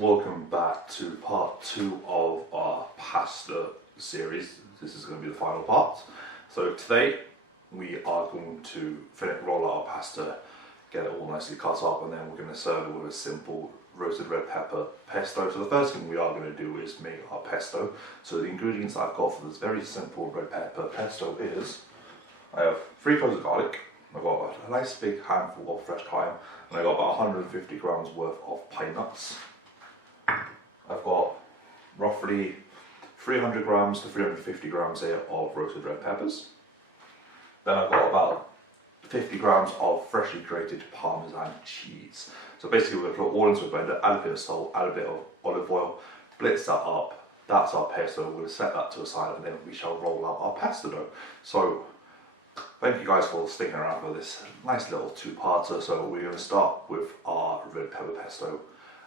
welcome back to part 2 of our pasta series. This is going to be the final part. So today we are going to roll out our pasta, get it all nicely cut up, and then we're going to serve it with a simple roasted red pepper pesto. So the first thing we are going to do is make our pesto. So the ingredients I've got for this very simple red pepper pesto is, I have 3 cloves of garlic, I've got a nice big handful of fresh thyme, and I've got about 150 grams worth of pine nuts. I've got roughly 300 grams to 350 grams here of roasted red peppers. Then I've got about 50 grams of freshly grated Parmesan cheese. So basically we're going to put all into a blender, add a bit of salt, add a bit of olive oil, blitz that up. That's our pesto. We're going to set that to a side and then we shall roll out our pasta dough. So thank you guys for sticking around for this nice little 2-parter. So we're going to start with our red pepper pesto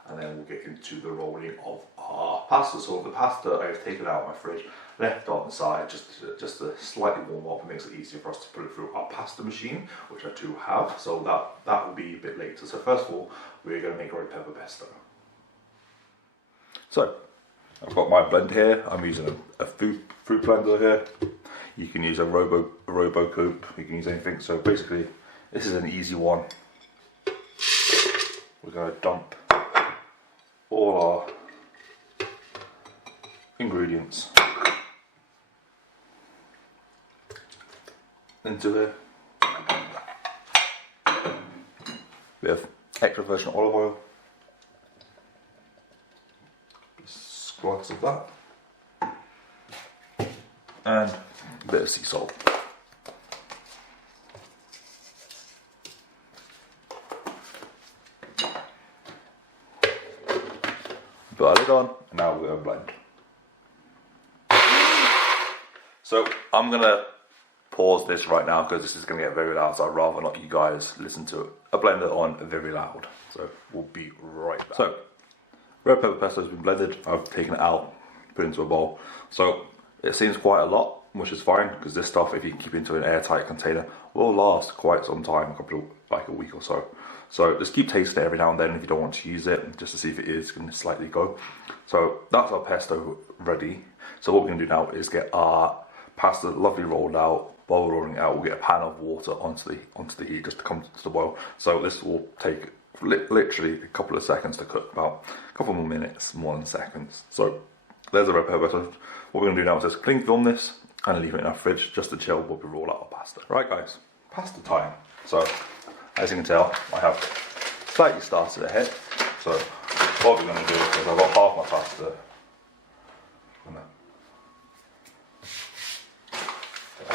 and then we'll get into the rolling of our pasta. So the pasta I've taken out of my fridge, left on the side just to slightly warm up. It makes it easier for us to put it through our pasta machine, which I do have. So that will be a bit later. So first of all, we're going to make red pepper pesto. So I've got my blend here. I'm using a fruit blender here. You can use a RoboCoupe, you can use anything. So basically, this is an easy one. We're going to dump all our ingredients into here. We have extra virgin olive oil, squads of that, and a bit of sea salt. Put our lid on, and now we're going to blend. So I'm going to pause this right now because this is going to get very loud, so I'd rather not you guys listen to a blender on very loud. So we'll be right back. So red pepper pesto has been blended. I've taken it out, put it into a bowl. So it seems quite a lot, which is fine because this stuff, if you can keep it into an airtight container, will last quite some time, like a week or so. So just keep tasting it every now and then if you don't want to use it, just to see if it is going to slightly go. So that's our pesto ready. So what we're going to do now is get our pasta lovely rolled out. While we're rolling it out, we'll get a pan of water onto the heat just to come to the boil. So this will take literally a couple of seconds to cook, about a couple more minutes, more than seconds. So there's the red pepper. So what we're going to do now is just cling film this and leave it in our fridge just to chill while we roll out our pasta. Right guys, pasta time. So as you can tell, I have slightly started ahead. So what we're going to do is I've got half my pasta. I'm going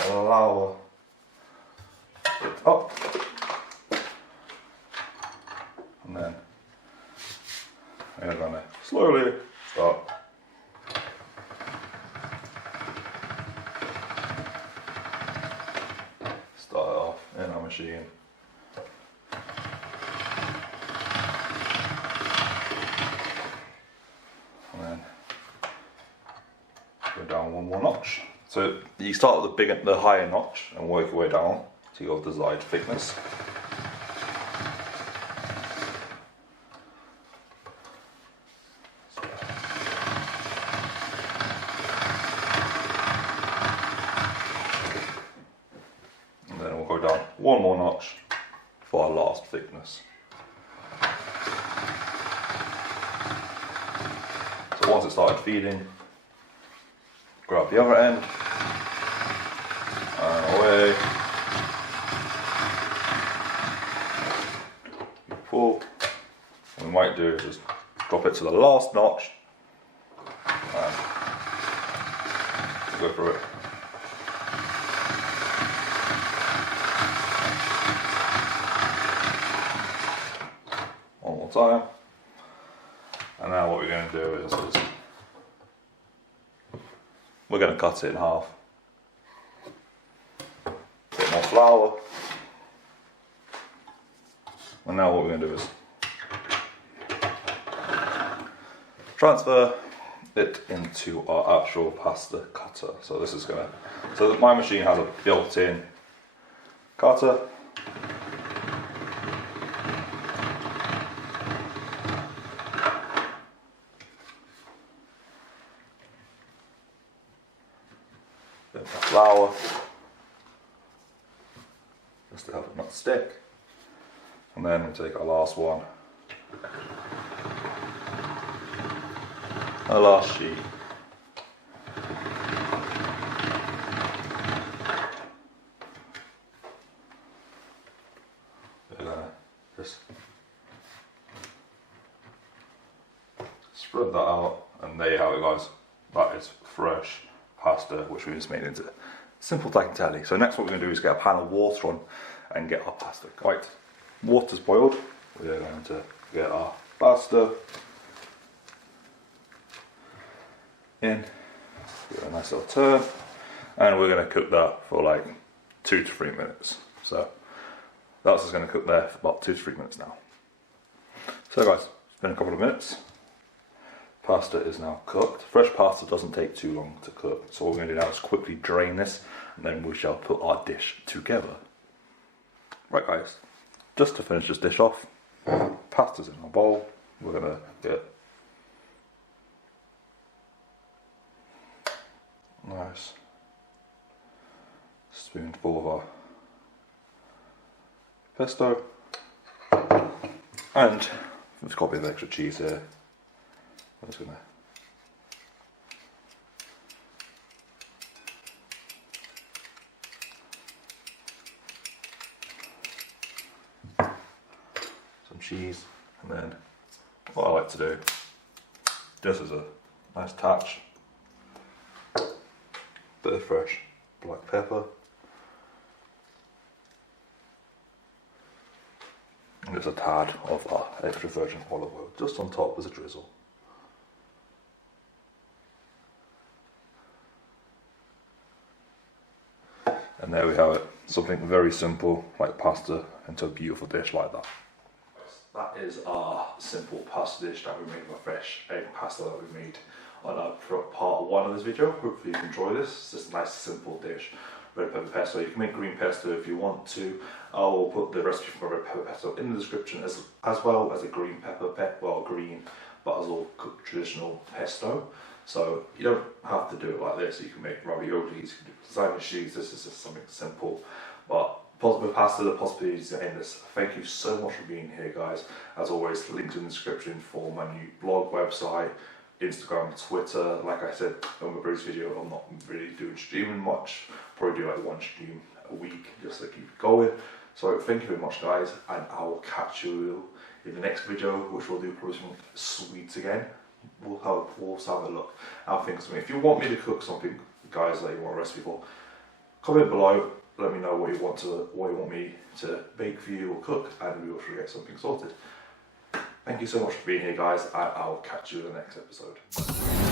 to allow it up, and then I'm going to slowly start it off in our machine. And then go down one more notch. So you start with the higher notch and work your way down to your desired thickness. And then we'll go down one more notch for our last thickness. So once it started feeding, grab the other end, and away. You pull. What we might do is just drop it to the last notch, and go through it. One more time. And now what we're going to do is we're going to cut it in half. Bit more flour. And now what we're going to do is transfer it into our actual pasta cutter. So this is going to, so my machine has a built-in cutter. flour just to help it not stick. And then we take our last one, our last sheet. We're gonna just spread that out, and there you have it, guys. That is fresh pasta, which we just made into simple tagliatelle. So next what we're going to do is get a pan of water on and get our pasta. Right, water's boiled. We're going to get our pasta in, give it a nice little turn, and we're going to cook that for like 2 to 3 minutes. So that's just going to cook there for about 2 to 3 minutes now. So guys, it's been a couple of minutes. Pasta is now cooked. Fresh pasta doesn't take too long to cook, so what we're going to do now is quickly drain this, and then we shall put our dish together. Right guys, just to finish this dish off, pasta's in our bowl. We're going to get a nice spoonful of our pesto, and we've got a bit of extra cheese here. I'm just going to some cheese, and then what I like to do, just as a nice touch, bit of fresh black pepper, and just a tad of our extra virgin olive oil just on top as a drizzle. And there we have it, something very simple like pasta into a beautiful dish like that. That is our simple pasta dish that we made with fresh egg pasta that we made on our part 1 of this video. Hopefully you enjoy this. It's just a nice simple dish. Red pepper pesto. You can make green pesto if you want to. I will put the recipe for red pepper pesto in the description as well as a green pepper, well green basil cooked traditional pesto. So you don't have to do it like this. You can make raviolis, you can do lasagna sheets. This is just something simple, but with pasta, the possibilities are endless. Thank you so much for being here, guys. As always, links in the description for my new blog, website, Instagram, Twitter. Like I said on my previous video, I'm not really doing streaming much. Probably do like 1 stream a week just to keep it going. So thank you very much, guys, and I will catch you in the next video, which we'll do probably some sweets again. We'll have a look at things. If you want me to cook something, guys, that you want a recipe for, comment below. Let me know what you want me to bake for you or cook, and we will try to get something sorted. Thank you so much for being here, guys, and I'll catch you in the next episode.